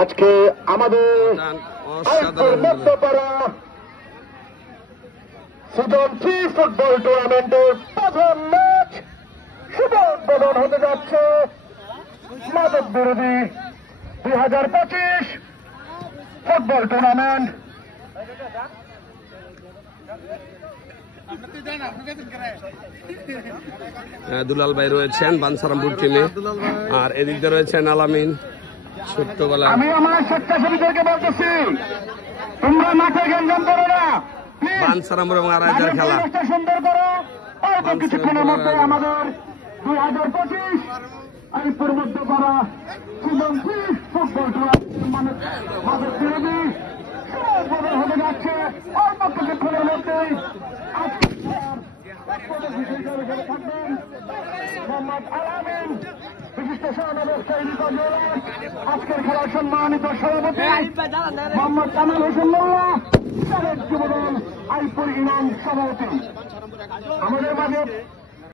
আজকে আমাদের Madhyapara season 3 football টুর্নামেন্টের প্রথম ম্যাচ শুভ উদ্বোধন হতে যাচ্ছে মাদক বিরোধী 2025 ফুটবল টুর্নামেন্ট। দুলাল ভাই রয়েছেন বানসারামপুর টিমে, আর এদিক দিয়ে রয়েছেন আলামিন ছোট্টবেলা। আমি আমার স্বেচ্ছাসেবীদেরকে বলতেছি, তোমরা মাঠে গেঞ্জাম করো না, বানসারামপুর এবং আড়াইটার খেলা সুন্দর করো। অল্প কিছুক্ষণের মধ্যে আমাদের 2025 আলিপুর মধ্যে করা সিজন 3 ফুটবল টুর্নামেন্ট মাদক বিরোধী উদ্বোধন হতে যাচ্ছে অল্প কিছুক্ষণের মধ্যেই। থাকবেন মোহাম্মদ আলামিন, বিশিষ্ট সমাবেশকারী আজকের খেলার সম্মানিত সভাপতি মোহাম্মদ কামাল হোসেন মোল্লা, যুবদল আলিপুর ইমাম সভাপতি। আমাদের মাঝে